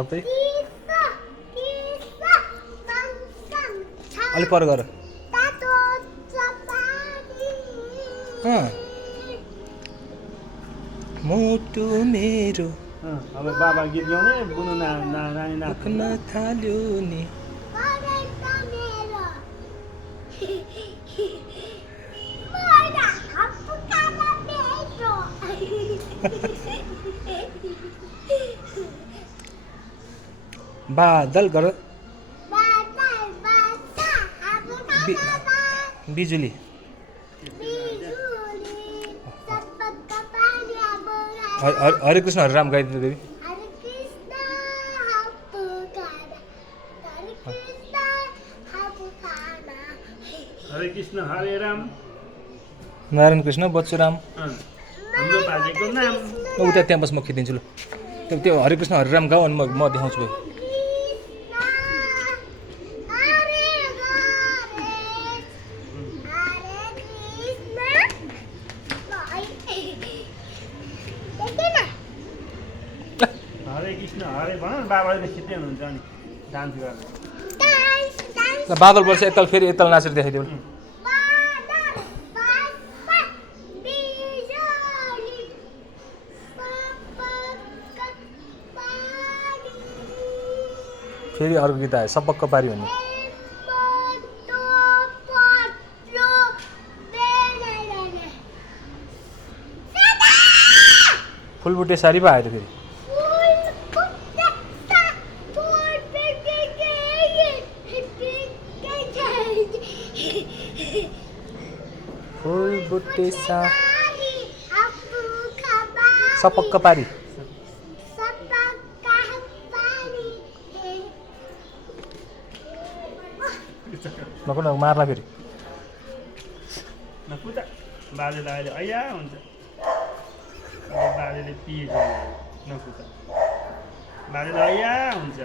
अबै अलि पर गर मुटु मेरो अब बाबा गीत गाउने बुनु नानी दुख्न थाल्यो नि बादल गर बिजुली हरे कृष्ण हरे राम गाइदिनु देवी हरे कृष्ण हरे राम नारायण कृष्ण बच्चु राम हाम्रो बाजेको नाम उता त्यहाँ बस म खिचिदिन्छु ल त्यो हरे कृष्ण हरे राम गाउँ अनि म देखाउँछु भाइ हरे कृष्ण हरे भन बाबाले खिच्दै हुनुहुन्छ अनि डान्स गरेर बादल वर्ष एकताल फेरि एकताल नाचेर देखाइदेऊ फेरि अर्को गीत आयो सपक्क पारी भन्ने फुलबुटे सारी पो आयो त फेरि फुलबुटे सपक्क पारी नकुन मार्ला फेरि नकुता बाजेलाई अहिले ऐया हुन्छ बाजेले पिएको नकुता बाजेलाई ऐया हुन्छ